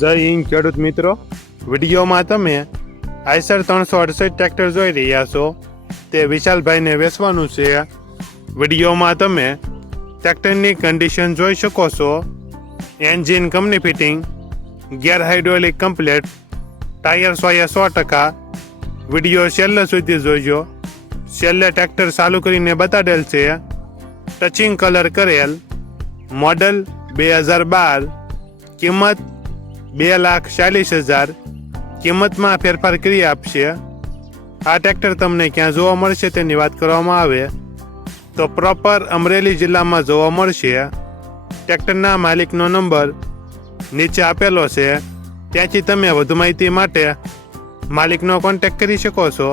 જય હિન્દ ખેડૂત મિત્રો, વિડીયોમાં તમે આઈસર 368 ટ્રેક્ટર જોઈ રહ્યા છો. તે વિશાલભાઈને વેચવાનું છે. વિડીયોમાં તમે ટ્રેક્ટરની કન્ડિશન જોઈ શકો છો. Engine company fitting, gear hydraulic complete, tyre 100%. Video છેલ્લે સુધી જોઈજો. છેલ્લે ટ્રેક્ટર ચાલુ કરીને બતાડેલ છે. ટચિંગ કલર કરેલ, મોડલ 2012, કિંમત 2,40,000. કિંમતમાં ફેરફાર કરી આપશે. આ ટ્રેક્ટર તમને ક્યાં જોવા મળશે તેની વાત કરવામાં આવે તો પ્રોપર અમરેલી જિલ્લામાં જોવા મળશે. ટ્રેક્ટરના માલિકનો નંબર નીચે આપેલો છે, ત્યાંથી તમે વધુ માહિતી માટે માલિકનો કોન્ટેક્ટ કરી શકો છો.